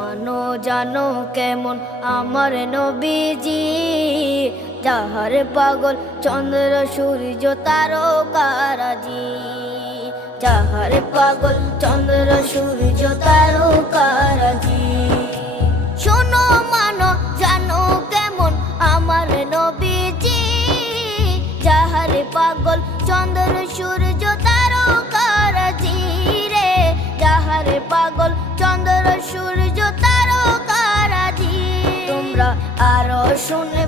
মানো জানো কেমন আমার নবীজি, যাহার পাগল চন্দ্র সূর্য তারকারাজি, যাহার পাগল চন্দ্র সূর্য তারকারাজি। শোনো মানো জানো কেমন আমার নবীজি, যাহার পাগল চন্দ্র সূর্য তারকারাজি রে, যাহার পাগল চন্দ্র সূর্য তারকারাজি। তোমরা আরো শুনে